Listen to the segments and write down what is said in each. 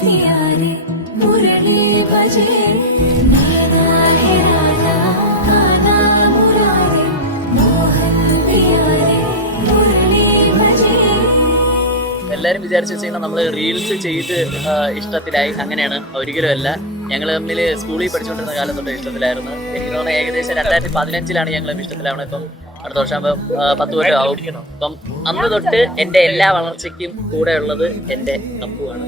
प्यारे मुरली भजे नैना है राधा काना मुरारे मोहन प्यारे मुरली भजे. എല്ലാരും വിചാരിച്ചു വെച്ചാൽ നമ്മള് റീൽസ് ചെയ്ത് ഇഷ്ടത്തിലായി. അങ്ങനെയാണ്, ഒരിക്കലും അല്ല. ഞങ്ങൾ തമ്മിൽ സ്കൂളിൽ പഠിച്ചുകൊണ്ടിരുന്ന കാലം തൊട്ട് ഇഷ്ടത്തിലായിരുന്നു. എനിക്ക് തോന്നുന്നു ഏകദേശം 2015 ഞങ്ങൾ ഇഷ്ടത്തിലാവണം. ഇപ്പം അടുത്ത വർഷം 10 കൊല്ലം ആവും. അപ്പം അന്ന് തൊട്ട് എന്റെ എല്ലാ വളർച്ചയ്ക്കും കൂടെ ഉള്ളത് എന്റെ അപ്പുവാണ്.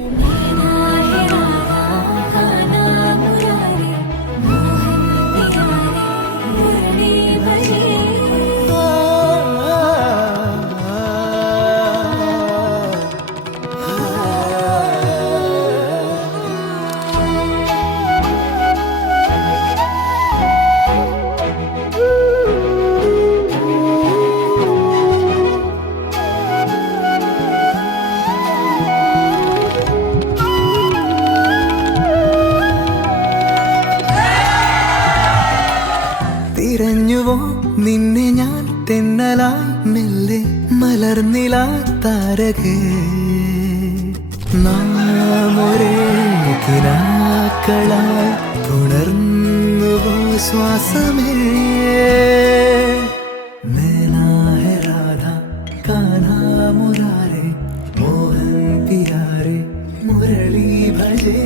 തിരഞ്ഞുവോ നിന്നെ ഞാൻ തെന്നലായി മെല്ലെ മലർന്നില താരകേ നാമൊരേ കിനാക്കളായി പുണർന്നുവോ ശ്വാസമേ നൈനാ ഹൈ രാധാ കാനാ മുരാരേ മോഹൻ പ്യാരേ മുരളി ഭജേ.